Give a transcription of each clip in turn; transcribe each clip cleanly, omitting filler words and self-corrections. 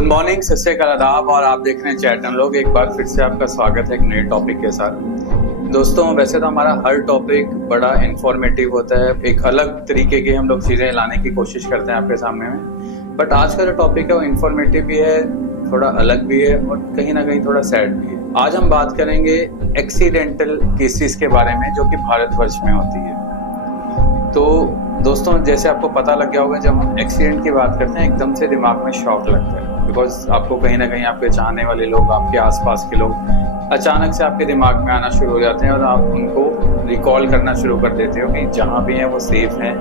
Good morning, सत श्री अकाल, आदाब। और आप देख रहे हैं चैटन लोग। एक बार फिर से आपका स्वागत है एक नए टॉपिक के साथ। दोस्तों, वैसे तो हमारा हर टॉपिक बड़ा इंफॉर्मेटिव होता है, एक अलग तरीके की हम लोग चीज़ें लाने की कोशिश करते हैं आपके सामने में। बट आज का जो टॉपिक है वो इंफॉर्मेटिव भी है, थोड़ा अलग भी है और कहीं ना कहीं थोड़ा सैड भी है। आज हम बात करेंगे एक्सीडेंटल केसेस के बारे में जो कि भारतवर्ष में होती है। तो दोस्तों, जैसे आपको पता लग गया होगा, जब हम एक्सीडेंट की बात करते हैं एकदम से दिमाग में शॉक लगता है, बिकॉज आपको कहीं ना कहीं आपके चाहने वाले लोग, आपके आसपास के लोग अचानक से आपके दिमाग में आना शुरू हो जाते हैं और आप उनको रिकॉल करना शुरू कर देते हो कि जहाँ भी हैं वो सेफ हैं,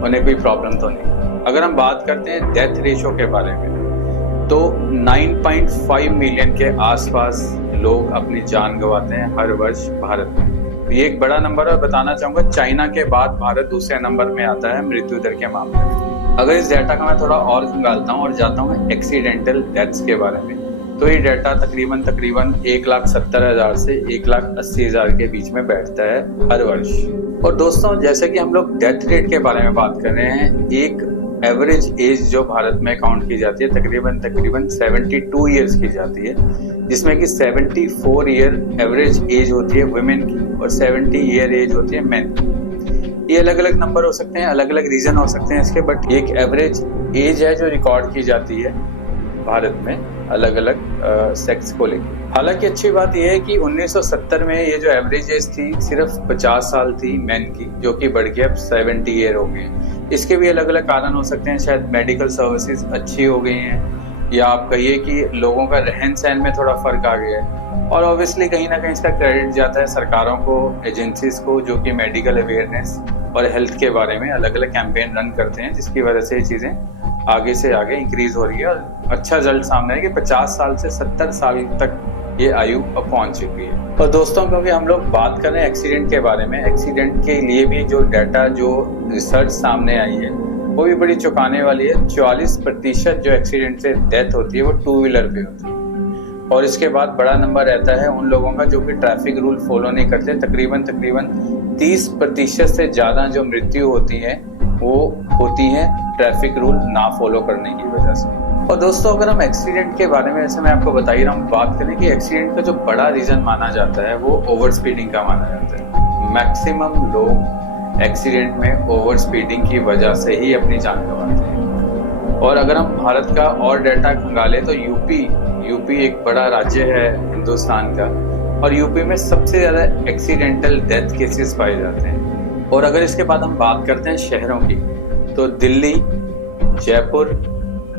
उन्हें कोई प्रॉब्लम तो नहीं। अगर हम बात करते हैं डेथ रेशो के बारे में, तो 9.5 मिलियन के आसपास लोग अपनी जान गंवाते हैं हर वर्ष भारत में। ये एक बड़ा नंबर है। बताना चाहूंगा, चाइना के बाद भारत दूसरे नंबर में आता है मृत्यु दर के मामले में। अगर इस डाटा का मैं थोड़ा और खंगालता हूँ और जाता हूँ एक्सीडेंटल डेथ्स के बारे में, तो ये डाटा तकरीबन 1,70,000 से 1,80,000 के बीच में बैठता है हर वर्ष। और दोस्तों, जैसे कि हम लोग डेथ रेट के बारे में बात कर रहे हैं, एक एवरेज एज जो भारत में काउंट की जाती है तकरीबन 72 ईयर्स की जाती है, जिसमें कि 74 ईयर एवरेज एज होती है वुमेन की और 70 ईयर एज होती है मेन की। ये अलग अलग नंबर हो सकते हैं, अलग अलग रीजन हो सकते हैं इसके, बट एक एवरेज एज है जो रिकॉर्ड की जाती है भारत में अलग अलग सेक्स को लेकर। हालांकि अच्छी बात यह है कि 1970 में ये जो एवरेज एज थी सिर्फ 50 साल थी मेन की, जो कि बढ़ के अब 70 ईयर हो गई। इसके भी अलग अलग कारण हो सकते हैं, शायद मेडिकल सर्विसेज अच्छी हो गई हैं, या आप कहिए कि लोगों का रहन सहन में थोड़ा फर्क आ गया है। और ऑब्वियसली कहीं ना कहीं इसका क्रेडिट जाता है सरकारों को, एजेंसीज को, जो कि मेडिकल अवेयरनेस और हेल्थ के बारे में अलग अलग कैंपेन रन करते हैं, जिसकी वजह से ये चीज़ें आगे से आगे इंक्रीज हो रही है और अच्छा रिजल्ट सामने है कि 50 साल से 70 साल तक ये आयु अब पहुंच चुकी है। और दोस्तों, क्योंकि हम लोग बात कर रहे हैं एक्सीडेंट के बारे में, एक्सीडेंट के लिए भी जो डाटा, जो रिसर्च सामने आई है वो भी बड़ी चौंकाने वाली है। 44% जो एक्सीडेंट से डेथ होती है वो टू व्हीलर पे होती है। और इसके बाद बड़ा नंबर रहता है उन लोगों का जो कि ट्रैफिक रूल फॉलो नहीं करते। तकरीबन 30% से ज़्यादा जो मृत्यु होती है वो होती है ट्रैफिक रूल ना फॉलो करने की वजह से। और दोस्तों, अगर हम एक्सीडेंट के बारे में, जैसे मैं आपको बता ही रहा हूँ, बात करें कि एक्सीडेंट का जो बड़ा रीज़न माना जाता है वो ओवर स्पीडिंग का माना जाता है। मैक्सिमम लोग एक्सीडेंट में ओवर स्पीडिंग की वजह से ही अपनी जान गंवाते हैं। और अगर हम भारत का और डाटा खंगालें तो यूपी एक बड़ा राज्य है हिंदुस्तान का, और यूपी में सबसे ज़्यादा एक्सीडेंटल डेथ केसेस पाए जाते हैं। और अगर इसके बाद हम बात करते हैं शहरों की, तो दिल्ली, जयपुर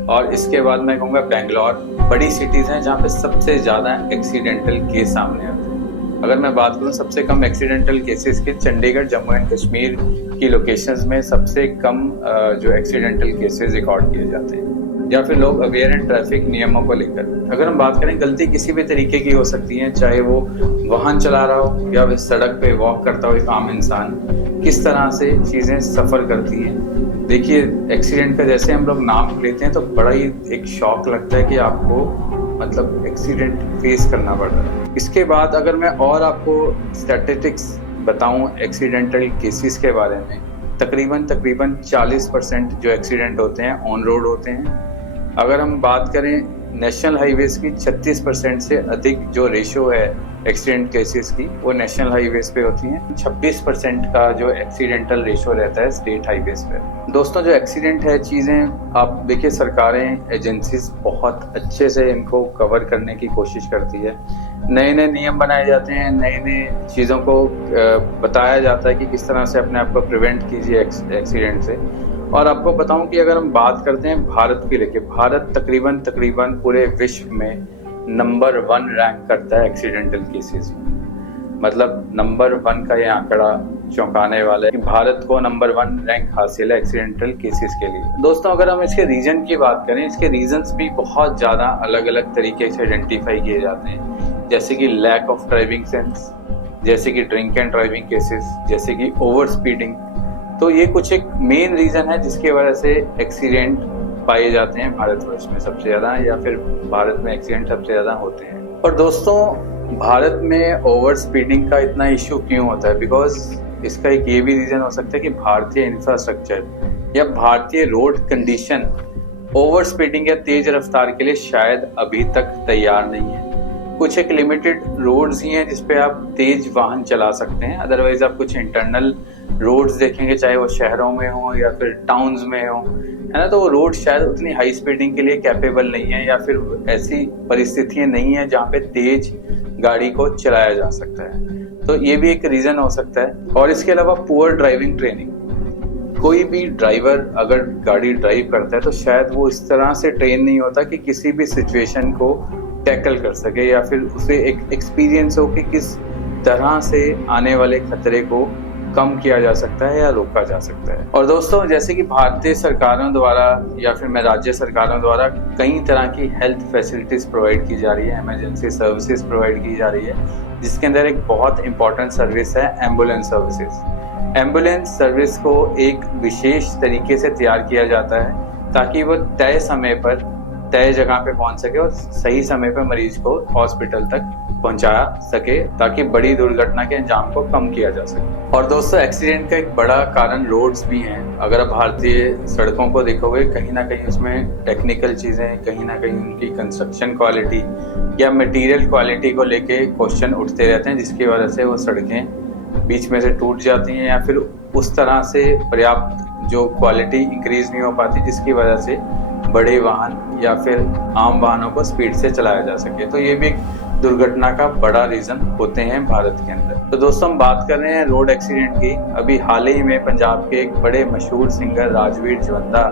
और इसके बाद मैं कहूँगा बेंगलोर बड़ी सिटीज़ हैं जहाँ पे सबसे ज़्यादा एक्सीडेंटल केस सामने आते हैं। अगर मैं बात करूँ सबसे कम एक्सीडेंटल केसेस की, चंडीगढ़, जम्मू एंड कश्मीर की लोकेशंस में सबसे कम जो एक्सीडेंटल केसेस रिकॉर्ड किए जाते हैं, या फिर लोग अवेयर हैं ट्रैफिक नियमों को लेकर। अगर हम बात करें, गलती किसी भी तरीके की हो सकती है, चाहे वो वाहन चला रहा हो या फिर सड़क पे वॉक करता हो एक आम इंसान, किस तरह से चीज़ें सफ़र करती हैं। देखिए, एक्सीडेंट का जैसे हम लोग नाम लेते हैं तो बड़ा ही एक शॉक लगता है कि आपको मतलब एक्सीडेंट फेस करना पड़ रहा है। इसके बाद अगर मैं और आपको स्टैटिस्टिक्स बताऊं एक्सीडेंटल केसेस के बारे में, तकरीबन 40% जो एक्सीडेंट होते हैं ऑन रोड होते हैं। अगर हम बात करें नेशनल हाईवेज की, 36% से अधिक जो रेशो है एक्सीडेंट केसेस की वो नेशनल हाईवेज पे होती हैं। 26% का जो एक्सीडेंटल रेशो रहता है स्टेट हाईवेज पे। दोस्तों, जो एक्सीडेंट है चीज़ें, आप देखिए सरकारें, एजेंसीज बहुत अच्छे से इनको कवर करने की कोशिश करती है। नए नए नियम बनाए जाते हैं, नए नए चीज़ों को बताया जाता है कि किस तरह से अपने आप को प्रिवेंट कीजिए एक्सीडेंट से। और आपको बताऊं कि अगर हम बात करते हैं भारत की लेके, भारत तकरीबन पूरे विश्व में नंबर 1 रैंक करता है एक्सीडेंटल केसेस में। मतलब नंबर 1 का ये आंकड़ा चौंकाने वाला है कि भारत को नंबर 1 रैंक हासिल है एक्सीडेंटल केसेस के लिए। दोस्तों, अगर हम इसके रीजन की बात करें, इसके रीजंस भी बहुत ज़्यादा अलग अलग तरीके से आइडेंटिफाई किए जाते हैं, जैसे कि लैक ऑफ ड्राइविंग सेंस, जैसे कि ड्रिंक एंड ड्राइविंग केसेस, जैसे कि ओवर स्पीडिंग। तो ये कुछ एक मेन रीज़न है जिसकी वजह से एक्सीडेंट पाए जाते हैं भारतवर्ष में सबसे ज़्यादा, या फिर भारत में एक्सीडेंट सबसे ज़्यादा होते हैं। और दोस्तों, भारत में ओवर स्पीडिंग का इतना इशू क्यों होता है? बिकॉज इसका एक ये भी रीज़न हो सकता है कि भारतीय इंफ्रास्ट्रक्चर या भारतीय रोड कंडीशन ओवर स्पीडिंग या तेज रफ्तार के लिए शायद अभी तक तैयार नहीं है। कुछ एक लिमिटेड रोड्स ही हैं जिसपे आप तेज वाहन चला सकते हैं, अदरवाइज आप कुछ इंटरनल रोड्स देखेंगे, चाहे वो शहरों में हो या फिर टाउन्स में हो, है ना, तो वो रोड शायद उतनी हाई स्पीडिंग के लिए कैपेबल नहीं है, या फिर ऐसी परिस्थितियां नहीं है जहाँ पे तेज गाड़ी को चलाया जा सकता है। तो ये भी एक रीजन हो सकता है। और इसके अलावा पुअर ड्राइविंग ट्रेनिंग। कोई भी ड्राइवर अगर गाड़ी ड्राइव करता है तो शायद वो इस तरह से ट्रेन नहीं होता कि किसी भी सिचुएशन को टैकल कर सके, या फिर उसे एक एक्सपीरियंस हो कि किस तरह से आने वाले खतरे को कम किया जा सकता है या रोका जा सकता है। और दोस्तों, जैसे कि भारतीय सरकारों द्वारा या फिर मैं राज्य सरकारों द्वारा कई तरह की हेल्थ फैसिलिटीज प्रोवाइड की जा रही है, इमरजेंसी सर्विसेज प्रोवाइड की जा रही है, जिसके अंदर एक बहुत इंपॉर्टेंट सर्विस है एम्बुलेंस सर्विसेज। एम्बुलेंस सर्विस को एक विशेष तरीके से तैयार किया जाता है ताकि वो तय समय पर तय जगह पे पहुंच सके और सही समय पर मरीज को हॉस्पिटल तक पहुंचा सके, ताकि बड़ी दुर्घटना के अंजाम को कम किया जा सके। और दोस्तों, एक्सीडेंट का एक बड़ा कारण रोड्स भी हैं। अगर आप भारतीय सड़कों को देखोगे, कहीं ना कहीं उसमें टेक्निकल चीज़ें, कहीं ना कहीं उनकी कंस्ट्रक्शन क्वालिटी या मटेरियल क्वालिटी को लेके क्वेश्चन उठते रहते हैं, जिसकी वजह से वो सड़कें बीच में से टूट जाती हैं या फिर उस तरह से पर्याप्त जो क्वालिटी इंक्रीज नहीं हो पाती, जिसकी वजह से बड़े वाहन या फिर आम वाहनों को स्पीड से चलाया जा सके। तो ये भी एक दुर्घटना का बड़ा रीजन होते हैं भारत के अंदर। तो दोस्तों, हम बात कर रहे हैं रोड एक्सीडेंट की। अभी हाल ही में पंजाब के एक बड़े मशहूर सिंगर राजवीर जवंदा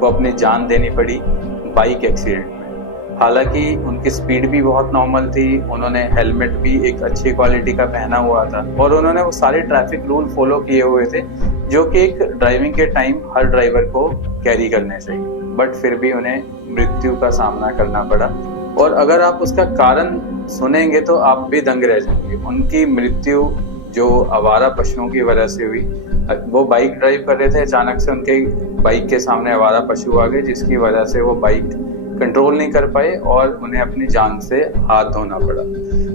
को अपनी जान देनी पड़ी बाइक एक्सीडेंट में। हालांकि उनकी स्पीड भी बहुत नॉर्मल थी, उन्होंने हेलमेट भी एक अच्छी क्वालिटी का पहना हुआ था और उन्होंने वो सारे ट्रैफिक रूल फॉलो किए हुए थे जो कि एक ड्राइविंग के टाइम हर ड्राइवर को कैरी करने चाहिए, बट फिर भी उन्हें मृत्यु का सामना करना पड़ा। और अगर आप उसका कारण सुनेंगे तो आप भी दंग रह जाएंगे। उनकी मृत्यु जो आवारा पशुओं की वजह से हुई। वो बाइक ड्राइव कर रहे थे, अचानक से उनके बाइक के सामने आवारा पशु आ गए, जिसकी वजह से वो बाइक कंट्रोल नहीं कर पाए और उन्हें अपनी जान से हाथ धोना पड़ा।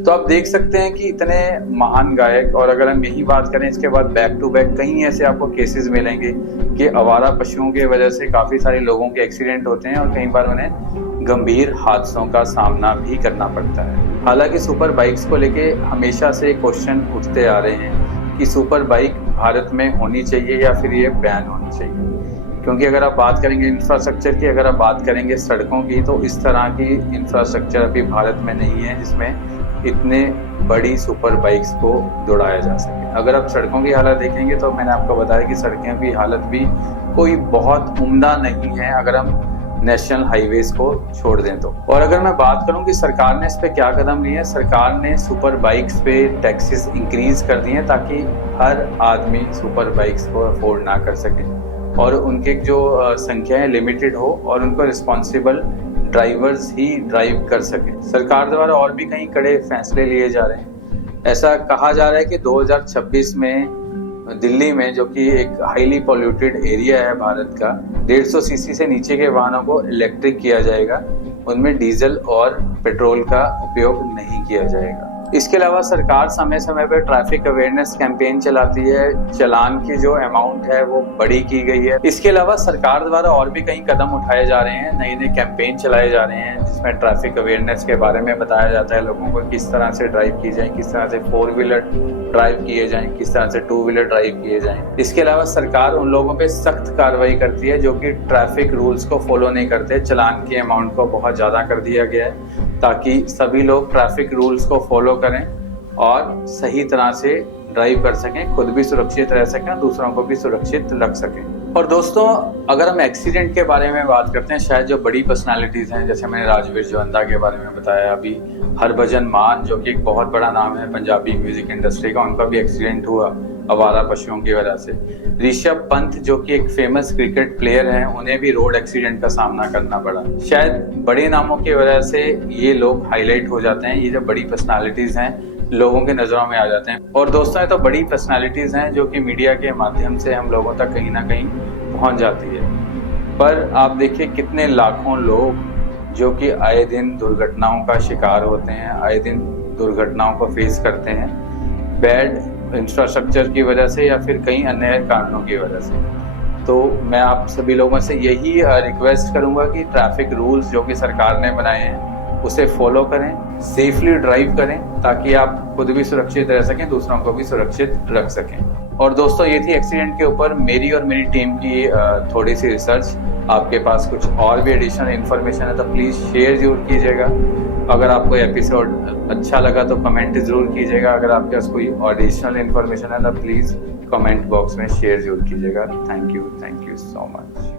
तो आप देख सकते हैं कि इतने महान गायक, और अगर हम यही बात करें इसके बाद बैक टू बैक कई ऐसे आपको केसेस मिलेंगे कि आवारा पशुओं की वजह से काफी सारे लोगों के एक्सीडेंट होते हैं और कई बार उन्हें गंभीर हादसों का सामना भी करना पड़ता है। हालांकि सुपर बाइक्स को लेके हमेशा से क्वेश्चन उठते आ रहे हैं कि सुपर बाइक भारत में होनी चाहिए या फिर ये बैन होनी चाहिए, क्योंकि अगर आप बात करेंगे इंफ्रास्ट्रक्चर की, अगर आप बात करेंगे सड़कों की, तो इस तरह की इंफ्रास्ट्रक्चर अभी भारत में नहीं है जिसमें इतने बड़ी सुपर बाइक्स को दौड़ाया जा सके। अगर आप सड़कों की हालत देखेंगे तो मैंने आपको बताया कि सड़कों की हालत भी कोई बहुत उम्दा नहीं है अगर हम नेशनल हाईवेज को छोड़ दें तो। और अगर मैं बात करूं कि सरकार ने इस पे क्या कदम लिए, सरकार ने सुपर बाइक्स पे टैक्सेस इंक्रीज कर दिए ताकि हर आदमी सुपर बाइक्स को अफोर्ड ना कर सके और उनके जो संख्या है लिमिटेड हो और उनको रिस्पॉन्सिबल ड्राइवर्स ही ड्राइव कर सके। सरकार द्वारा और भी कई कड़े फैसले लिए जा रहे हैं। ऐसा कहा जा रहा है कि 2026 में दिल्ली में, जो कि एक हाईली पॉल्यूटेड एरिया है भारत का, 150 सीसी से नीचे के वाहनों को इलेक्ट्रिक किया जाएगा, उनमें डीजल और पेट्रोल का उपयोग नहीं किया जाएगा। इसके अलावा सरकार समय समय पर ट्रैफिक अवेयरनेस कैंपेन चलाती है, चालान की जो अमाउंट है वो बड़ी की गई है। इसके अलावा सरकार द्वारा और भी कई कदम उठाए जा रहे हैं, नए नए कैंपेन चलाए जा रहे हैं जिसमें ट्रैफिक अवेयरनेस के बारे में बताया जाता है लोगों को, किस तरह से ड्राइव की जाए, किस तरह से 4 व्हीलर ड्राइव किए जाएं, किस तरह से 2 व्हीलर ड्राइव किए जाएं। इसके अलावा सरकार उन लोगों पे सख्त कार्रवाई करती है जो कि ट्रैफिक रूल्स को फॉलो नहीं करते। चालान की अमाउंट को बहुत ज़्यादा कर दिया गया है ताकि सभी लोग ट्रैफिक रूल्स को फॉलो करें और सही तरह से ड्राइव कर सकें, खुद भी सुरक्षित रह सकें और दूसरों को भी सुरक्षित रख सकें। और दोस्तों, अगर हम एक्सीडेंट के बारे में बात करते हैं, शायद जो बड़ी पर्सनालिटीज़ हैं, जैसे मैंने राजवीर जवंदा के बारे में बताया, अभी हरभजन मान जो कि एक बहुत बड़ा नाम है पंजाबी म्यूजिक इंडस्ट्री का, उनका भी एक्सीडेंट हुआ आवारा पशुओं की वजह से। ऋषभ पंत जो कि एक फेमस क्रिकेट प्लेयर हैं, उन्हें भी रोड एक्सीडेंट का सामना करना पड़ा। शायद बड़े नामों की वजह से ये लोग हाईलाइट हो जाते हैं, ये जो बड़ी पर्सनालिटीज हैं लोगों के नजरों में आ जाते हैं। और दोस्तों, ये तो बड़ी पर्सनालिटीज हैं जो कि मीडिया के माध्यम से हम लोगों तक कहीं ना कहीं पहुंच जाती है, पर आप देखिए कितने लाखों लोग जो कि आए दिन दुर्घटनाओं का शिकार होते हैं, आए दिन दुर्घटनाओं को फेस करते हैं बैड इंफ्रास्ट्रक्चर की वजह से या फिर कई अन्य कारणों की वजह से। तो मैं आप सभी लोगों से यही रिक्वेस्ट करूंगा कि ट्रैफिक रूल्स जो कि सरकार ने बनाए हैं उसे फॉलो करें, सेफली ड्राइव करें, ताकि आप खुद भी सुरक्षित रह सकें, दूसरों को भी सुरक्षित रख सकें। और दोस्तों, ये थी एक्सीडेंट के ऊपर मेरी और मेरी टीम की थोड़ी सी रिसर्च। आपके पास कुछ और भी एडिशनल इन्फॉर्मेशन है तो प्लीज़ शेयर जरूर कीजिएगा। अगर आपको एपिसोड अच्छा लगा तो कमेंट ज़रूर कीजिएगा। अगर आपके पास कोई एडिशनल इन्फॉर्मेशन है तो प्लीज़ कमेंट बॉक्स में शेयर जरूर कीजिएगा। Thank you so much.